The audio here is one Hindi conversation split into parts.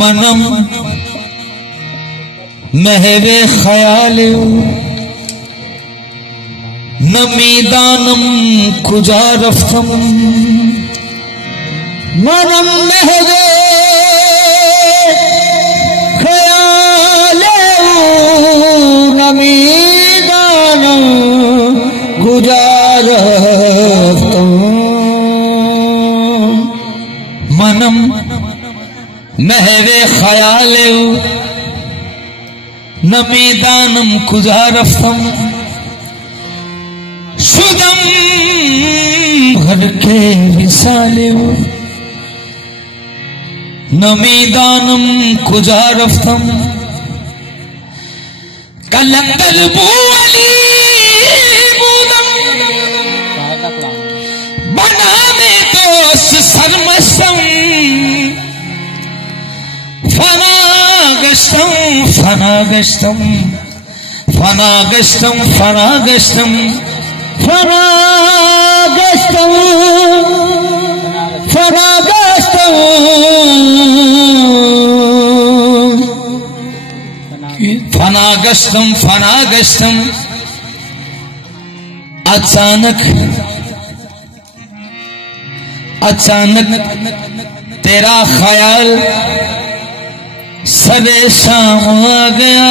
मनम महवे ख्याल नमीदानम कुजा रफ्तम मनम महवे ख्याल नमीदानम कुजा रफ्तम मनम महवे ख्याल नमीदानम कुजा रफ्तम शुदम भर के विसाले नमीदानम कुजा रफ्तम कलंदर बूअली बूदम बना में दोस्त सरमस्तम फनागस्तम फनागस्तम फनागस्तम फनागस्तम फनागस्तम फनागस्तम फनागस्तम फनागस्तम अचानक अचानक तेरा ख्याल सरे शाम आ गया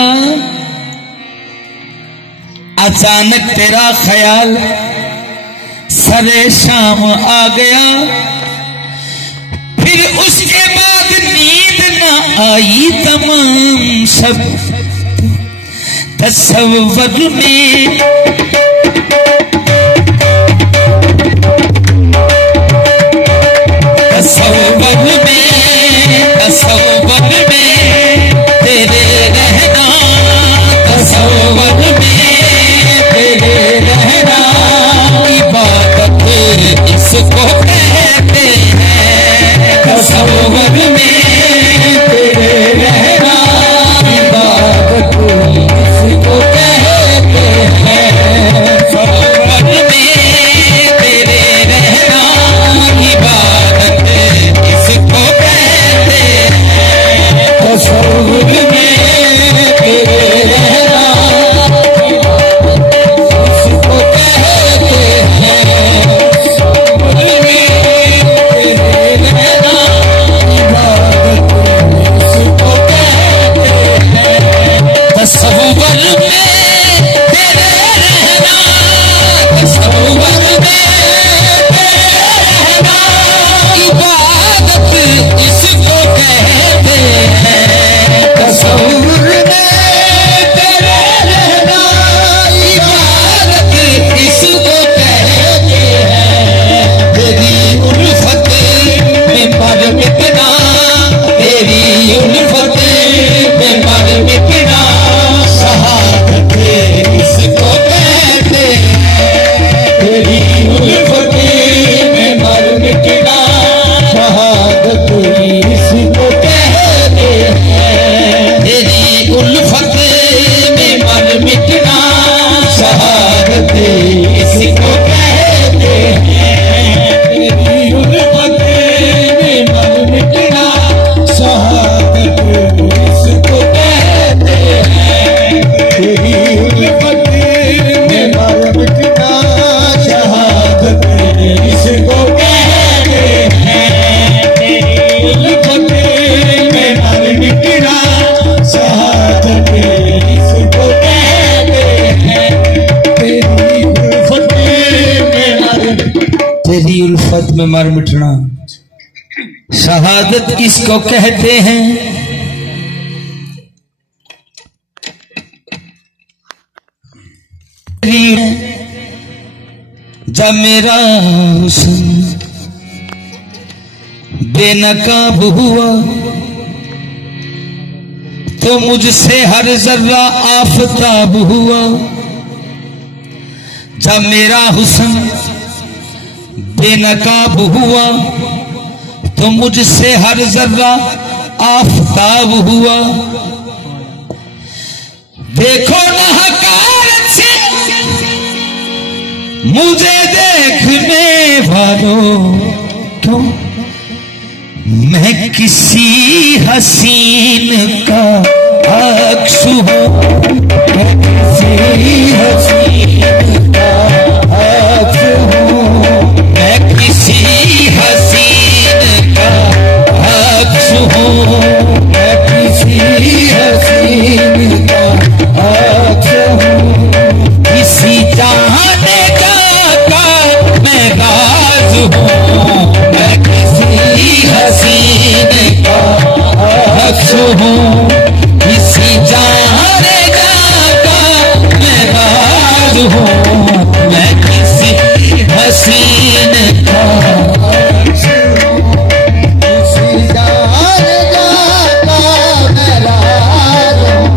अचानक तेरा ख्याल सरे शाम आ गया फिर उसके बाद नींद न आई तमाम सब तसव्वुर में तसव्वुर में तेरे रहना तसव्वुर में तेरे रहना इबादत इसको कहते हैं तसव्वुर में तेरे रहना इबादत इसको कहते हैं तसव्वुर में तेरे रहना इबादत इसको कहते हैं तसव्वुर में तेरे रहना इसको कहते हैं तसव्वुर में तेरे रहना इबादत इसको कहते हैं तसव्वुर में तेरे रहना तसव्वुर में तेरे रहना इबादत इसको कहते हैं तसव्वुर में तेरे रहना इबादत इसको कहते हैं तेरी उल्फत में मर मिटना तेरी उल्फत में मर मिटना शहादत इसको कहते हैं तेरी उल्फत में मर मिटना शहादत इसको कहते हैं तेरी उल्फत में मर मिटना शहादत इसको कहते हैं तेरी उल्फत में मर मिटना शहादत इसको कहते हैं तेरी उल्फत में मर मिटना शहादत इसको कहते हैं तेरी उल्फत में मर मिटना शहादत इसको कहते हैं तेरी उल्फत में मर मिटना शहादत इसको कहते हैं जब मेरा हुस्न बेनकाब हुआ तो मुझसे हर जर्रा आफताब हुआ जब मेरा हुस्न बेनकाब हुआ तो मुझसे हर जर्रा आफताब हुआ देखो न हकारत से मुझे देखने वालों क्यों मैं किसी हसीन का अक्स हूँ, मैं किसी हसीन का अक्स हूँ, मैं किसी हसीन का अक्स हूँ, मैं किसी हसीन का अक्स हूँ, किसी जाने का मैं राज हूँ, मैं किसी हसीन का अक्स हूँ, किसी जाने का मैं राज हूँ, मैं किसी हसीन का अक्स हूँ, किसी जाने का मैं राज हूँ,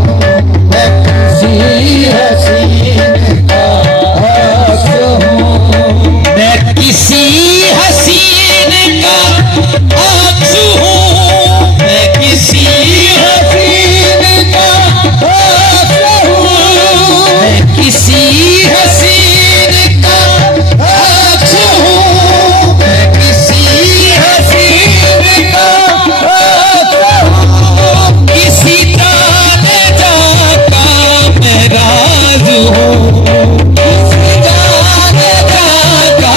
मैं किसी हसीन का अक्स हूँ, मैं किसी हसीन का अक्स हूँ, मैं किसी हसीन का अक्स हूँ, मैं किसी हसीन का अक्स हूँ, मैं किसी हसीन का अक्स हूँ, किसी जाने जाका मैं राज हूँ, किसी जाने जाका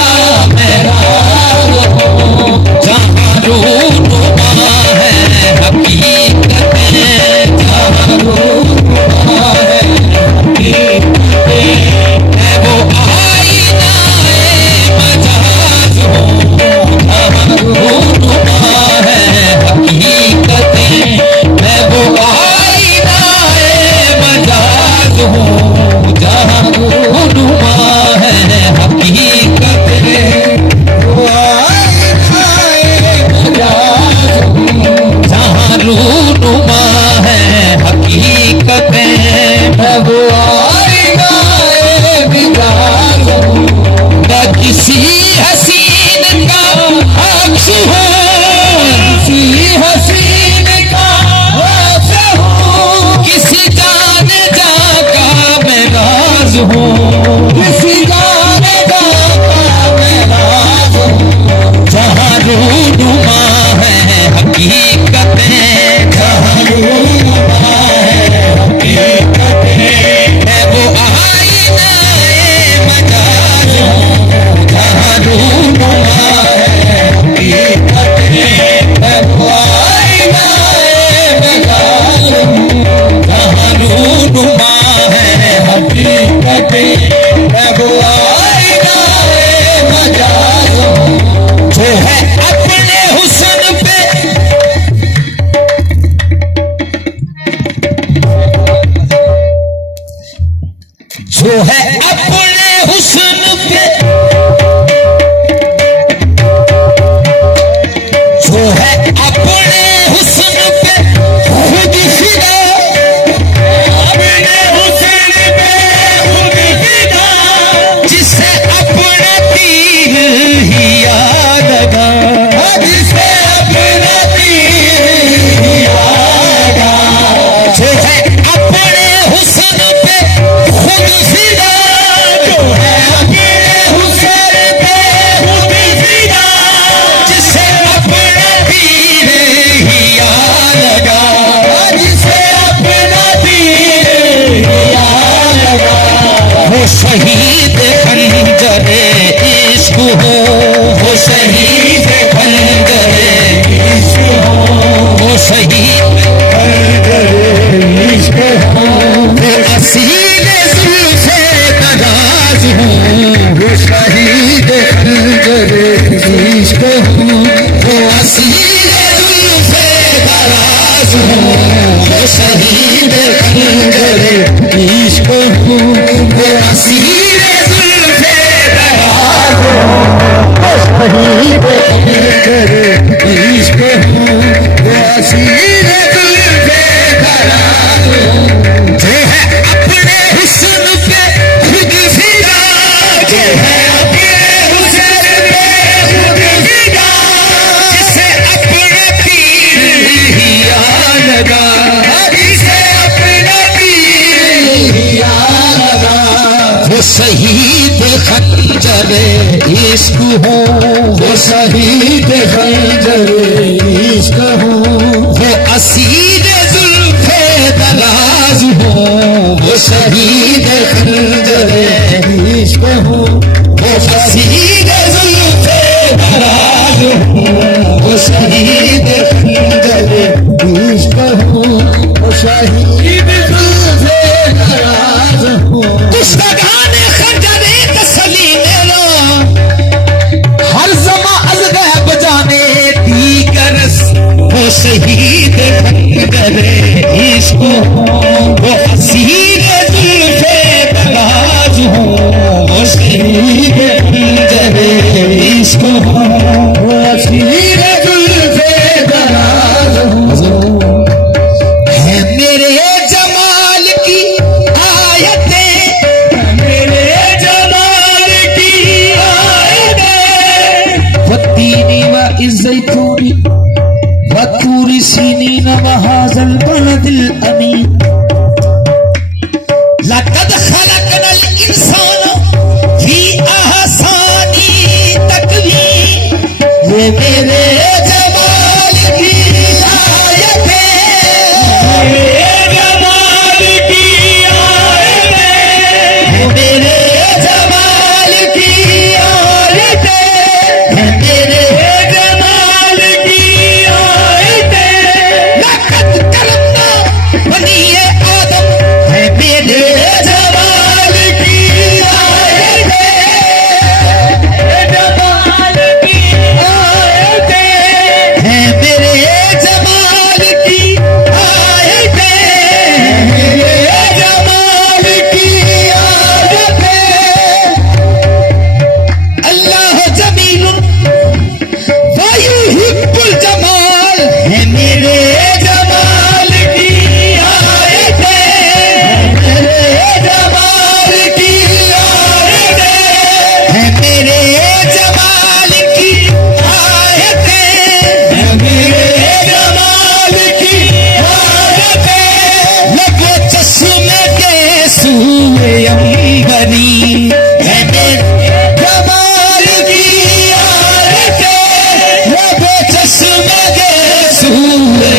मैं राज हूँ, जहाँ रूनुमा है हकीकतें, जहाँ रूनुमा है हकीकतें, मैं वो आईनाए मजाज हूँ, जहाँ रूनुमा है हकीकतें, मैं वो आईनाए मजाज हूँ, जहाँ रूनुमा है हकीकतें, वो आईनाए मजाज हूँ, जहाँ रूनुमा है हकीकतें, मैं वो आईनाए मजाज हूँ, मैं किसी हसीन का अक्स हूँ, किसी हसीन का अक्स हूँ, किसी जाने जाका मैं राज हूँ, किसी जाने जाका मैं राज हूँ, जहाँ रूनुमा है हकीकतें, जहाँ रूनुमा है हकीकतें, मैं वो आईनाए मजाज हूँ, जहाँ रूनुमा है हकीकतें, मैं वो आईनाए मजाज हूँ, जहाँ रूनुमा है हकीकतें, मैं वो आईनाए मजाज हूँ, जो है अपने हुस्न पे जो है अपने हुस्न पे, जो है अपने हुस्न पे खुद फिदा, अपने हुस्न पे खुद फिदा, जिसे अपना तीर ही याद लगा, जिसे अपना तीर ही याद लगा, जो है अपने हुस्न पे खुद फिदा, जो है अपने हुस्न पे खुद फिदा, जिसे अपना तीर ही याद लगा, जिसे अपना तीर ही याद लगा, वो शहीद खंजरे इश्क हो, वो शहीद खंजरे इश्क हो, वो शहीद खंजरे इश्क हो, वो असील जुल्फ़े दराज हूँ, वो शहीद खंजरे इश्क हूँ, वो असील जुल्फ़े दराज हूँ, वो शहीद खंजरे इश्क हूँ, वो असील जुल्फ़े दराज हूँ, वो शहीद खंजरे इश्क हूँ, वो असील जुल्फ़े दराज हूँ, जो है अपने हुस्न पे खुद फिदा, जो है अपने हुस्न पे खुद फिदा, जिसे अपना तीर ही याद लगा, जिसे अपना तीर ही याद लगा, वो शहीद खंजरे इश्क हो, वो शहीद खंजरे इश्क हूँ, वो असीर जुल्फे दराज हो, वो शहीद खंजरे इश्क हूँ, वो असीर जुल्फे दराज हो, वो शहीद खंजरे इश्क हूँ, वो शहीद जुल्फे दराज हूँ। दुश्मनाने खंजरे तसली मेरा हर ज़मा अज़ गैब जाने दीगरस, वो शहीद खंजरे इश्क हो, वो असीर जुल्फे दराज हो, वो शहीद खंजरे इश्क हो, वो असीर जुल्फे दराज हूँ। है मेरे जमाल की आयतें, मेरे जमाल की आयतें, वत्तीनी व इज़्ज़ैतूनी वतूरी सीनीन व हाज़ल बलदिल अमीन। लक़द खलक़नल इंसान फी अहसानी तक़वीम। ये मेरे जमाल की आयतें, मेरे जमाल की आयतें, ये मेरे जमाल की आयतें, ये मेरे जमाल की आयतें, लक़द करमना बनी आदम, है मेरे जमाल की आयतें, जमाल की आयतें, है मेरे जमाल की आयतें, मेरे जमाल की आयतें। अल्लाह जमीलुन व युहिब्बुल जमाल, है मेरे जमाल की आयतें, मेरे जमाल की आयतें, है मेरे जमाल की आयतें, मेरे जमाल की आयतें, लगो चश्मे के सूए अंबरी, है मेरे जमाल की आयतें, लगो चश्मे के सूए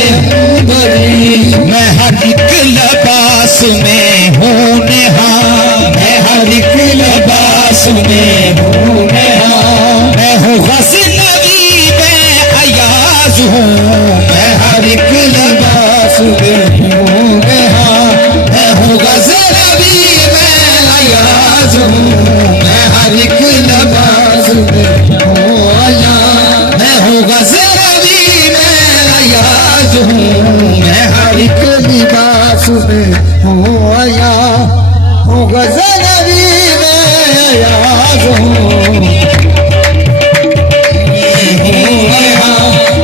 बड़ी मैं हर एक लिबास में हूँ निहार, मैं हर एक लिबास में हूँ निहार, मैं हूँ गज़नवी में अयाज हूँ, मैं हर एक लिबास में हूँ निहार, मैं हूँ गज़नवी में अयाज हूँ, मैं हर एक लिबास में हूँ अयाज, मैं हूँ गज़नवी में अयाज हूँ, मैं हर एक लिबास में हूँ आया हूँ, गज़नवी में याद हूँ।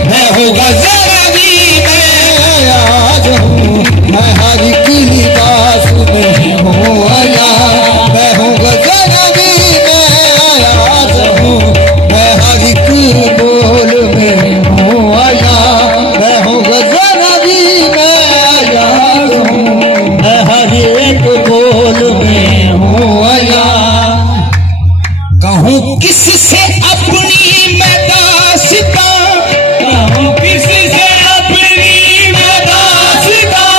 मैं हूँ गज़नवी में याद हूँ, मैं हर एक लिबास में हूँ आया, मैं हूँ गज़नवी में याद हूँ, मैं हर एक बोल में हूँ आया, मैं हूँ गज़नवी में याद हूँ, मैं हर एक बोल में हूँ आया। कहूँ किससे अपनी मैं दास्तां, कहूँ किससे अपनी मैं दास्तां,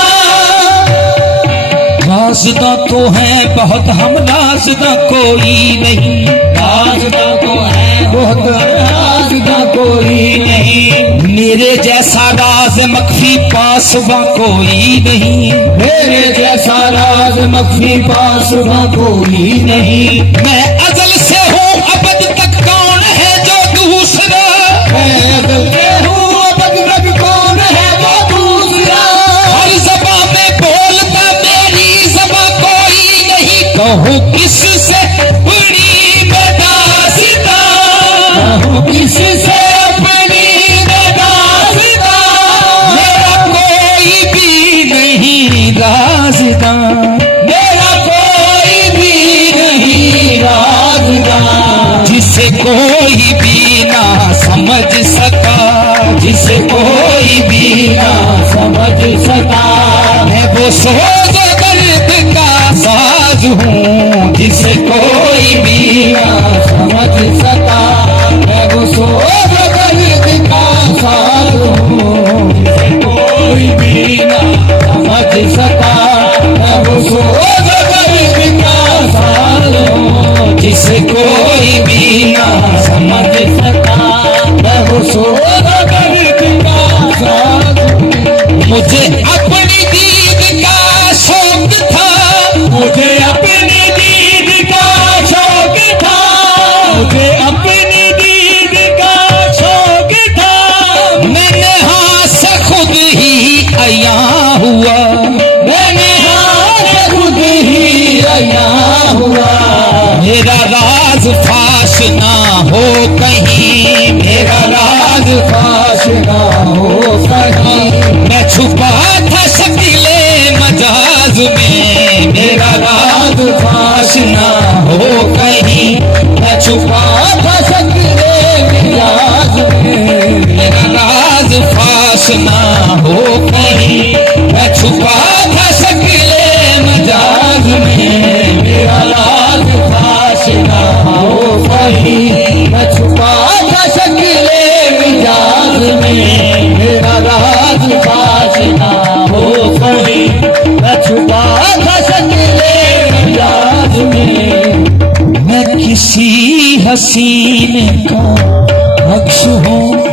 राज़दां तो है बहुत, हम राज़दां कोई नहीं, राज़दां तो है बहुत, राज़दां कोई नहीं, मेरे जैसा राज मख्फी पासवा कोई नहीं, मेरे जैसा राज मख्फी पासवा कोई नहीं, मैं अज़ल से हूँ अबद तक, कौन है जो दूसरा, मैं अज़ल से हूँ अबद तक, कौन है वो दूसरा, हर ज़बां में बोलता मेरी ज़बां कोई नहीं, कहूँ किससे अपनी मैं दास्तां, कहूँ किससे अपनी मैं दास्तां, मेरा कोई भी नहीं राज़दां, मेरा कोई भी नहीं राज़दां, जिसे कोई भी ना समझ सका, जिसे कोई भी ना समझ सका, मैं वो सोज दर्द का साज हूँ, जिसे कोई भी ना समझ सका, मैं वो सोच दर्द का साथ हूँ, सका, मैं वो सोच दर्द का साज हूँ जिसे कोई भी ना समझ सका, मैं वो सोच दर्द का साज हूँ। मुझे अपनी दीद का शौक था, मुझे अपनी दीद का शौक था, मुझे अपनी दीद का शौक था। मैंने हाथ से खुद ही अया हुआ, मैंने हाथ खुद ही अया हुआ। मेरा राज फाश ना हो कहीं, मेरा राज फाश ना हो कहीं, मैं छुपा था शक्ले मजाज में, मेरा राज फाश ना हो कहीं, मैं छुपा था शक्ले मिजाज में, मेरा राज फाश ना हो कहीं, मैं छुपा था शक्ले मिजाज में, मेरा राज फाश ना हो कहीं, मैं छुपा था शक्ले मिजाज में, मेरा राज फाश ना हो कहीं, मैं छुपा था शक्ले मिजाज में। मैं किसी हसीन का नक्श हूँ,